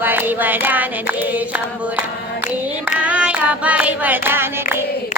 परिवरदान दे शंभुराणी माया परिवरदान दे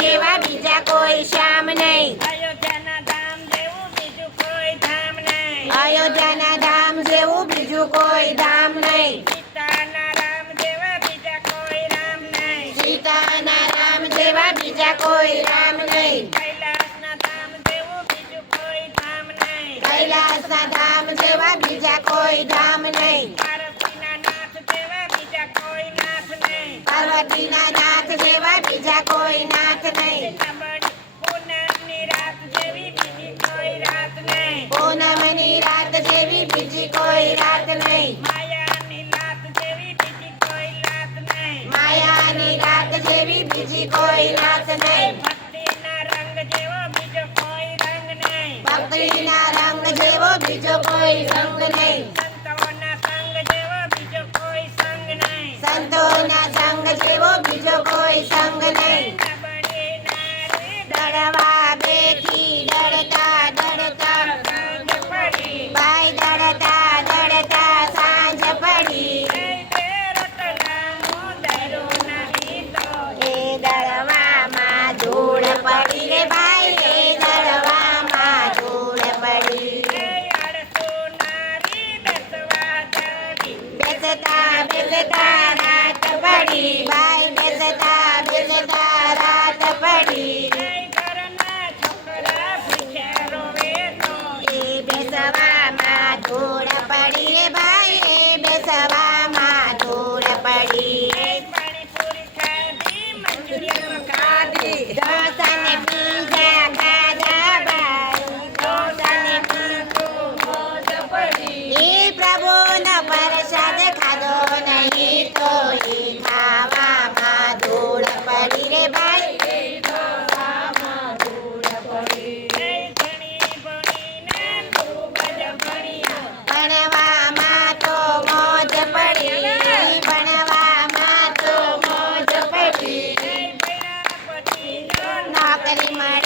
જેવા બીજા કોઈ શામ નહીં. અયોધ્યાના ધામ જેવું બીજું કોઈ ધામ નહીં. અયોધ્યાના ધામ જેવું બીજું કોઈ ધામ નહીં. સીતાના રામ જેવા બીજા કોઈ રામ નહીં. સીતાના રામ જેવા બીજા કોઈ રામ નહીં. કૈલાસના ધામ જેવું બીજું કોઈ ધામ નહીં. કૈલાસના ધામ જેવા બીજા કોઈ ધામ નહીં. કોઈ રાત રંગ જેવો બીજો કોઈ રંગ નહીં. ભક્તિના રંગ જેવો બીજો કોઈ રંગ નહીં. સંતોના સંગ જેવો બીજો કોઈ સંગ નહીં. સંતોના સંગ જેવો બીજો કોઈ સંગ નહીં. ડરવા ઉડતા નાચ વળી બાઈ ಮಾದರಿ ಮಾಡ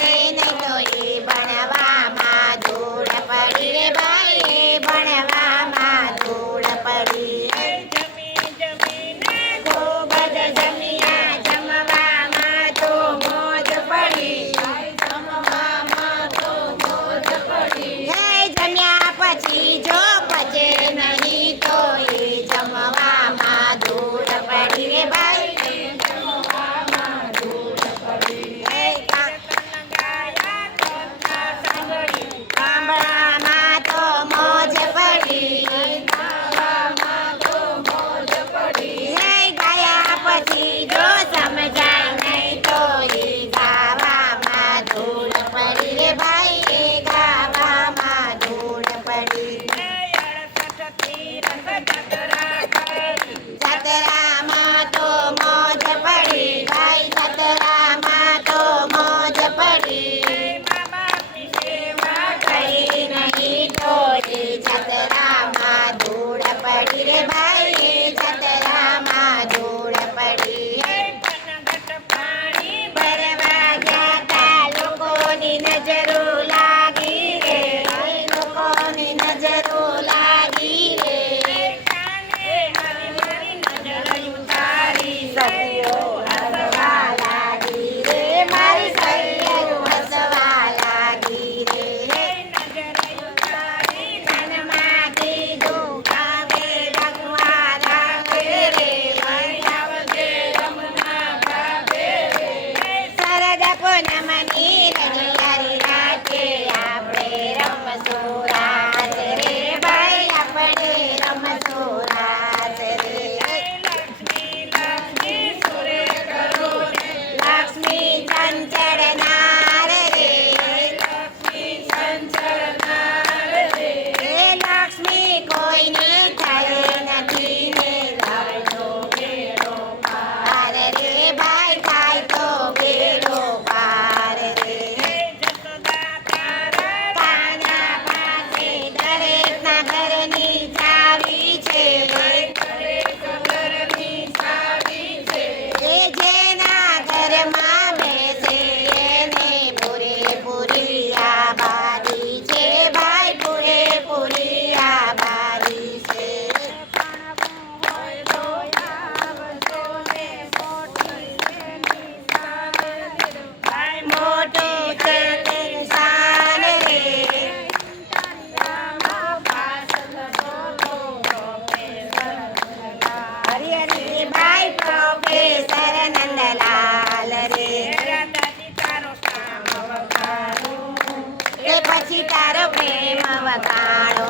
વખાણો.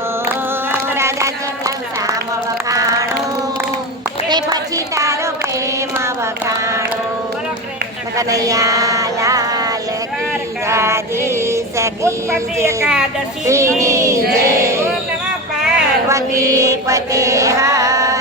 કૃષ્ણ વખાણો. તે પછી તારો પ્રેમ વખાણો. કનૈયા લાલ કી રાધે સખી એકાદશી. જય. પાર્વતી પતે હા